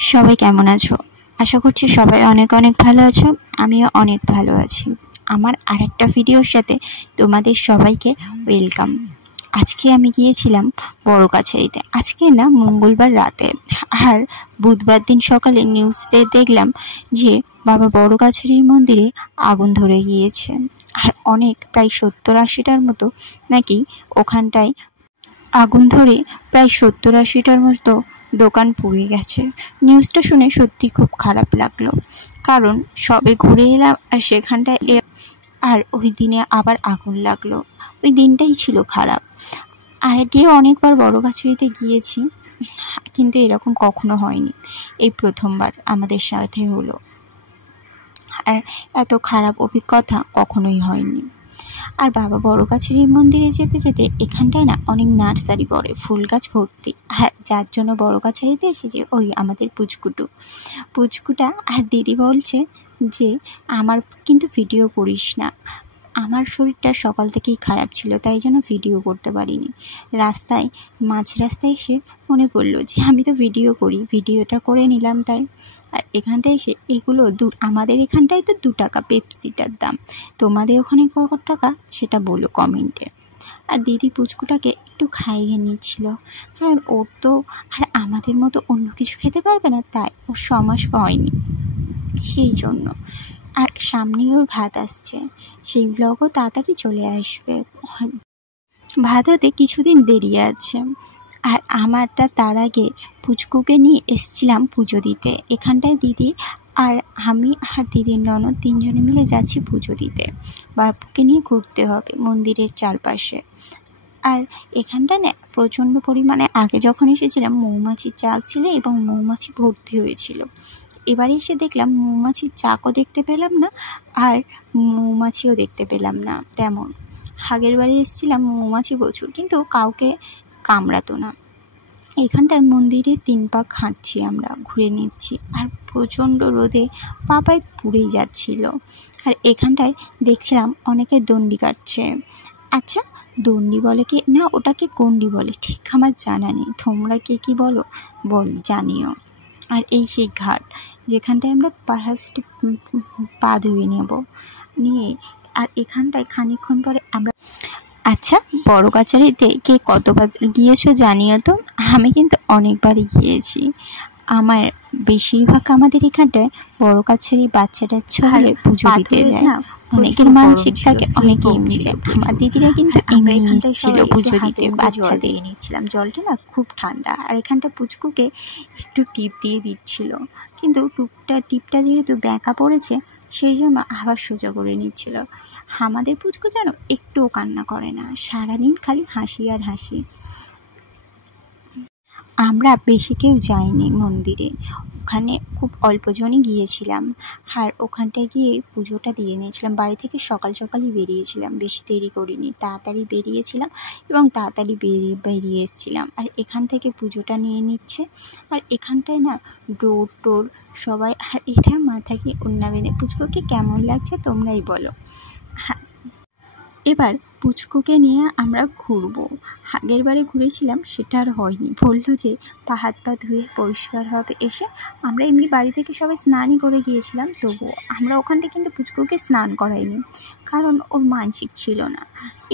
সবাই কেমন আছো? আশা করছি সবাই অনেক অনেক ভালো আছো। আমিও অনেক ভালো আছি। আমার আরেকটা ভিডিওর সাথে তোমাদের সবাইকে ওয়েলকাম। আজকে আমি গিয়েছিলাম বড় কাছারিতে। আজকে না, মঙ্গলবার রাতে। আর বুধবার দিন সকালে নিউজে দেখলাম যে বাবা বড় কাছারির মন্দিরে আগুন ধরে গিয়েছে। আর অনেক, প্রায় 70-80টার মতো নাকি ওখানটায় আগুন ধরে প্রায় 70-80টার মতো দোকান পুড়ে গেছে। নিউজটা শুনে সত্যি খুব খারাপ লাগলো, কারণ সবে ঘুরে এলাম আর সেখানটায় আর ওই দিনে আবার আগুন লাগলো। ওই দিনটাই ছিল খারাপ। আগে অনেকবার বড় কাছারিতে গিয়েছি, কিন্তু এরকম কখনো হয়নি। এই প্রথমবার আমাদের সাথে হলো। আর এত খারাপ অভিজ্ঞতা কখনোই হয়নি। আর বাবা বড় কাছারির মন্দিরে যেতে যেতে এখানটায় না অনেক নার্সারি পড়ে, ফুল গাছ ভর্তি। আর যার জন্য বড় কাছারিতে এসেছে ওই আমাদের পুচকুটা। আর দিদি বলছে যে আমার কিন্তু ভিডিও করিস না। আমার শরীরটা সকাল থেকেই খারাপ ছিল, তাই জন্য ভিডিও করতে পারিনি। মাঝ রাস্তায় এসে মনে পড়লো যে আমি তো ভিডিও করি, ভিডিওটা করে নিলাম তাই। আর এখানটায় এসে এগুলো আমাদের এখানটায় তো 2 টাকা পেপসিটার দাম। তোমাদের ওখানে কত টাকা সেটা বলো কমেন্টে। আর দিদি পুচকুটাকে একটু খাইয়ে নিচ্ছিল, কারণ ওর তো আর আমাদের মতো অন্য কিছু খেতে পারবে না, তাই ওর 6 মাস হয়নি, সেই জন্য। আর সামনেই ওর ভাত আসছে, সেই ব্লগও তাড়াতাড়ি চলে আসবে। ভাত হতে কিছুদিন দেরি আছে। আর আমারটা তার আগে পুচকুকে নিয়ে এসছিলাম পুজো দিতে। এখানটায় দিদি আর আমি আর দিদির ননদ 3 জনে মিলে যাচ্ছি পুজো দিতে। বাপুকে নিয়ে ঘুরতে হবে মন্দিরের চারপাশে। আর এখানটা না প্রচণ্ড পরিমাণে আগে যখন এসেছিলাম মৌমাছির চাক ছিল এবং মৌমাছি ভর্তি হয়েছিল। এবারে এসে দেখলাম মৌমাছির চাকও দেখতে পেলাম না, আর মৌমাছিও দেখতে পেলাম না তেমন। আগের বারে এসেছিলাম মৌমাছি প্রচুর, কিন্তু কাউকে কামড়াতো না। এখানটায় মন্দিরে 3 পাক হাঁটছি, আমরা ঘুরে নিচ্ছি। আর প্রচণ্ড রোদে পা প্রায় পুড়েই যাচ্ছিল। আর এখানটায় দেখছিলাম অনেকে দণ্ডি কাটছে। আচ্ছা, দণ্ডি বলে কি না, ওটাকে গন্ডি বলে, ঠিক আমার জানা নেই। তোমরা কে কি বলো জানিও। আর এই সেই ঘাট যেখানটায় আমরা পা ধুয়ে নিয়ে আর এখানটায় খানিকক্ষণ পরে আমরা। আচ্ছা, বড় কাছারিতে কে কতবার গিয়েছো জানিও তো। আমি কিন্তু অনেকবারই গিয়েছি। আমার বেশিরভাগ আমাদের এখানটায় বড় কাছারি বাচ্চাটা হলে পুজো দিতে যায় না। অনেকের মানসিক থাকে, অনেকে এমনি যায়। আমার দিদিরা কিন্তু এমনি এসেছিল পুজো দিতে, বাচ্চা দিয়ে নিচ্ছিলাম। জলটা না খুব ঠান্ডা। আর এখানটা পুচকুকে একটু টিপ দিয়ে দিচ্ছিল, কিন্তু টিপটা যেহেতু ব্যাঁকা পড়েছে সেই জন্য আবার সোজা করে নিচ্ছিল। আমাদের পুচকু যেন একটুও কান্না করে না, সারাদিন খালি হাসি আর হাসি। আমরা বেশি কেউ যাইনি মন্দিরে, ওখানে খুব অল্পজনই গিয়েছিলাম। আর ওখানটায় গিয়ে পুজোটা দিয়ে নিয়েছিলাম। বাড়ি থেকে সকাল সকালই বেরিয়েছিলাম, বেশি দেরি করিনি, তাড়াতাড়ি বেরিয়েছিলাম এবং তাড়াতাড়ি বেরিয়ে এসেছিলাম। আর এখান থেকে পুজোটা নিয়ে নিচ্ছে। আর এখানটায় না টোর সবাই। আর এটা মাথাকে ওড়না বেঁধে। পুচকুকে কেমন লাগছে তোমরাই বলো। এবার পুচকুকে নিয়ে আমরা ঘুরবো। আগের বারে ঘুরেছিলাম, সেটা আর হয়নি। বললো যে হাত পা ধুয়ে পরিষ্কার হবে এসে। আমরা এমনি বাড়ি থেকে সবাই স্নানই করে গিয়েছিলাম, তবুও আমরা ওখানটা কিন্তু পুচকুকে স্নান করাইনি, কারণ ওর মানসিক ছিল না।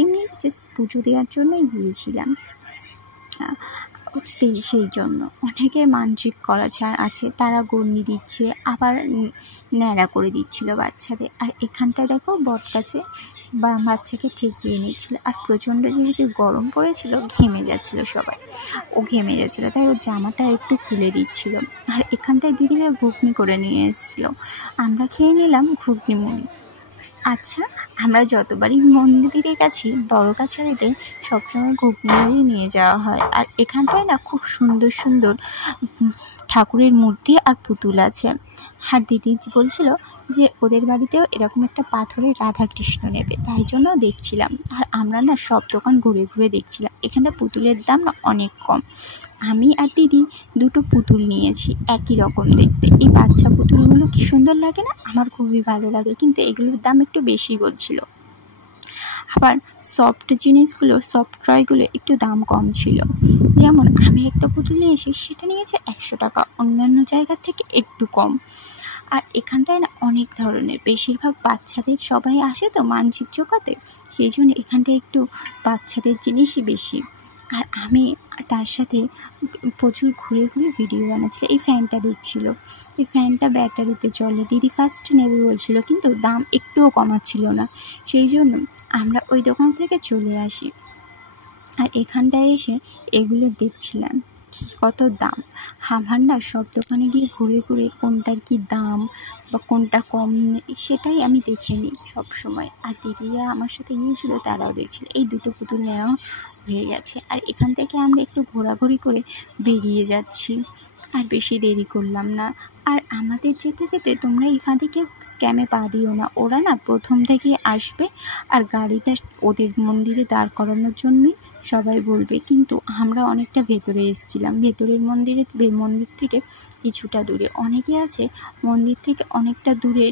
এমনি জাস্ট পুজো দেওয়ার জন্যই গিয়েছিলাম। সেই জন্য অনেকের মানসিক করা আছে, তারা গন্ডি দিচ্ছে, আবার ন্যাড়া করে দিচ্ছিল বাচ্চাদের। আর এখানটায় দেখো বটগাছে বাচ্চাকে ঠেকিয়ে নিচ্ছিল। আর প্রচণ্ড যেহেতু গরম পড়েছিল, ঘেমে যাচ্ছিল সবাই, ও ঘেমে যাচ্ছিলো, তাই ওর জামাটা একটু খুলে দিচ্ছিল। আর এখানটায় দিদিরা ঘুগনি করে নিয়ে এসেছিলো, আমরা খেয়ে নিলাম ঘুগনি মুড়ি। আচ্ছা, আমরা যতবারই মন্দিরে গেছি বড় কাছারিতে সবসময় ঘুগনি মুড়ি নিয়ে যাওয়া হয়। আর এখানটায় না খুব সুন্দর সুন্দর ঠাকুরের মূর্তি আর পুতুল আছে। আর দিদি বলছিল যে ওদের বাড়িতেও এরকম একটা পাথরের রাধাকৃষ্ণ নেবে, তাই জন্য দেখছিলাম। আর আমরা না সব দোকান ঘুরে ঘুরে দেখছিলাম। এখানটা পুতুলের দাম না অনেক কম। আমি আর দিদি 2টো পুতুল নিয়েছি, একই রকম দেখতে। এই বাচ্চা পুতুলগুলো কি সুন্দর লাগে না, আমার খুবই ভালো লাগে, কিন্তু এগুলোর দাম একটু বেশি বলছিল। আবার সফট জিনিসগুলো, সফট টয়গুলো একটু দাম কম ছিল। যেমন আমি একটা পুতুল নিয়েছি, সেটা নিয়েছে 100 টাকা, অন্যান্য জায়গার থেকে একটু কম। আর এখানটায় না অনেক ধরনের, বেশিরভাগ বাচ্চাদের সবাই আসে তো মানসিক জোগাতে, সেই জন্য এখানটায় একটু বাচ্চাদের জিনিসই বেশি। আর আমি তার সাথে প্রচুর ঘুরে ঘুরে ভিডিও বানাচ্ছিল। এই ফ্যানটা দেখছিল, এই ফ্যানটা ব্যাটারিতে চলে। দিদি ফার্স্ট নেবে বলছিল, কিন্তু দাম একটুও কমাচ্ছিল না, সেই জন্য আমরা ওই দোকান থেকে চলে আসি। আর এখানটায় এসে এগুলো দেখছিলাম কি কত দাম। আমার না সব দোকানে গিয়ে ঘুরে ঘুরে কোনটার কি দাম বা কোনটা কম সেটাই আমি দেখে নিই সবসময়। আর দিদিরা আমার সাথে গিয়েছিল, তারাও দেখছিল। এই দুটো পুতুল নেওয়া হয়ে গেছে। আর এখান থেকে আমরা একটু ঘোরাঘুরি করে বেরিয়ে যাচ্ছি, আর বেশি দেরি করলাম না। আর আমাদের যেতে যেতে তোমরা এই ফাঁদে কেউ স্ক্যামে পা দিও না। ওরা না প্রথম থেকেই আসবে আর গাড়িটা ওদের মন্দিরে দাঁড় করানোর জন্যই সবাই বলবে, কিন্তু আমরা অনেকটা ভেতরে এসেছিলাম। ভেতরের মন্দির থেকে কিছুটা দূরে। অনেকে আছে মন্দির থেকে অনেকটা দূরে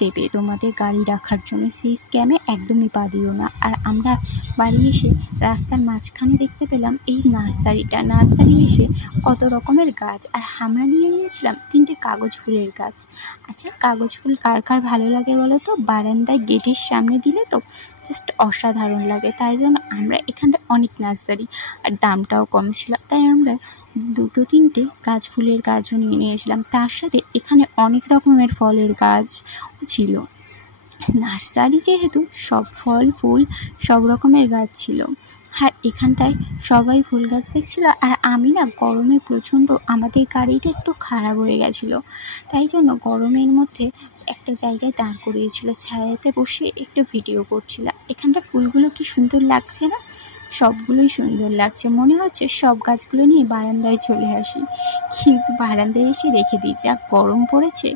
দেবে তোমাদের গাড়ি রাখার জন্য, সেই স্ক্যামে একদমই পা দিও না। আর আমরা বাড়ি এসে রাস্তার মাঝখানে দেখতে পেলাম এই নার্সারি এসে কত রকমের গাছ। আর আমরা নিয়ে নিয়েছিলাম 3টে কাগজ ফুলের গাছ। আচ্ছা, কাগজ ফুল কার কার ভালো লাগে বলো তো? বারান্দায় গেটের সামনে দিলে তো জাস্ট অসাধারণ লাগে। তাই জন্য আমরা এখানটা অনেক নার্সারি, আর দামটাও কম ছিল, তাই আমরা 2-3টে গাছ ফুলের গাছও নিয়ে নিয়েছিলাম। তার সাথে এখানে অনেক রকমের ফলের গাছ ছিল। নার্সারি যেহেতু, সব ফল ফুল সব রকমের গাছ ছিল। আর এখানটায় সবাই ফুল গাছ দেখছিল। আর আমি না গরমে প্রচণ্ড, আমাদের গাড়িটা একটু খারাপ হয়ে গেছিলো, তাই জন্য গরমের মধ্যে একটা জায়গায় দাঁড় করিয়েছিল, ছায়াতে বসে একটু ভিডিও করছিলাম। এখানটা ফুলগুলো কি সুন্দর লাগছে না? সবগুলোই সুন্দর লাগছে। মনে হচ্ছে সব গাছগুলো নিয়ে বারান্দায় চলে আসি, কিন্তু বারান্দায় এসে রেখে দিই, যা গরম পড়েছে।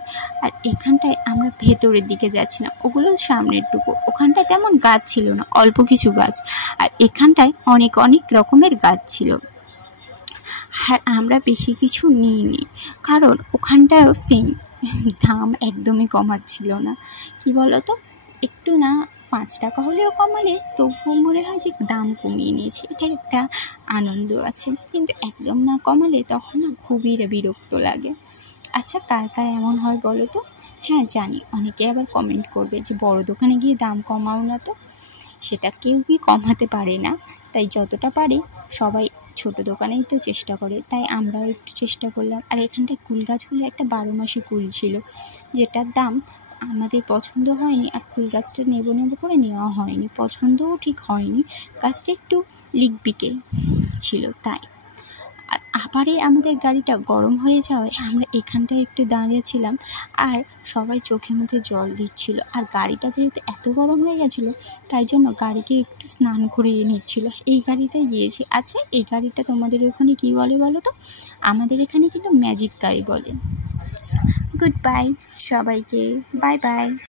আর এখানটায় আমরা ভেতরের দিকে যাচ্ছিলাম, ওগুলো সামনের টুকু, ওখানটায় তেমন গাছ ছিল না, অল্প কিছু গাছ। আর এখানটায় অনেক অনেক রকমের গাছ ছিল। আর আমরা বেশি কিছু নিইনি, কারণ ওখানটায়ও সেম দাম একদমই কমাচ্ছিল না। কি বলো তো, একটু না 5 টাকা হলেও কমালে তবুও মনে হয় যে দাম কমিয়ে নিয়েছে, এটা একটা আনন্দ আছে। কিন্তু একদম না কমালে তখন না খুবই বিরক্ত লাগে। আচ্ছা, কার কার এমন হয় বলো তো? হ্যাঁ জানি, অনেকে আবার কমেন্ট করবে যে বড় দোকানে গিয়ে দাম কমাও না তো। সেটা কেউই কমাতে পারে না, তাই যতটা পারি সবাই ছোট দোকানেই তো চেষ্টা করে, তাই আমরাও একটু চেষ্টা করলাম। আর এখানটায় কুল গাছগুলো একটা 12 মাসি কুল ছিল, যেটার দাম আমাদের পছন্দ হয়নি। আর কুল গাছটা নেব করে নেওয়া হয়নি, পছন্দও ঠিক হয়নি, গাছটা একটু লিকবিকে ছিল তাই। আর আবারই আমাদের গাড়িটা গরম হয়ে যাওয়ায় আমরা এখানটায় একটু দাঁড়িয়েছিলাম, আর সবাই চোখে মুখে জল দিচ্ছিল। আর গাড়িটা যেহেতু এত গরম হয়ে গেছিলো, তাই জন্য গাড়িকে একটু স্নান করিয়ে নিচ্ছিল। এই গাড়িটায় গিয়েছি। আচ্ছা, এই গাড়িটা তোমাদের ওখানে কী বলে বলো তো? আমাদের এখানে কিন্তু ম্যাজিক গাড়ি বলে। গুড বাই সবাইকে, বাই বাই।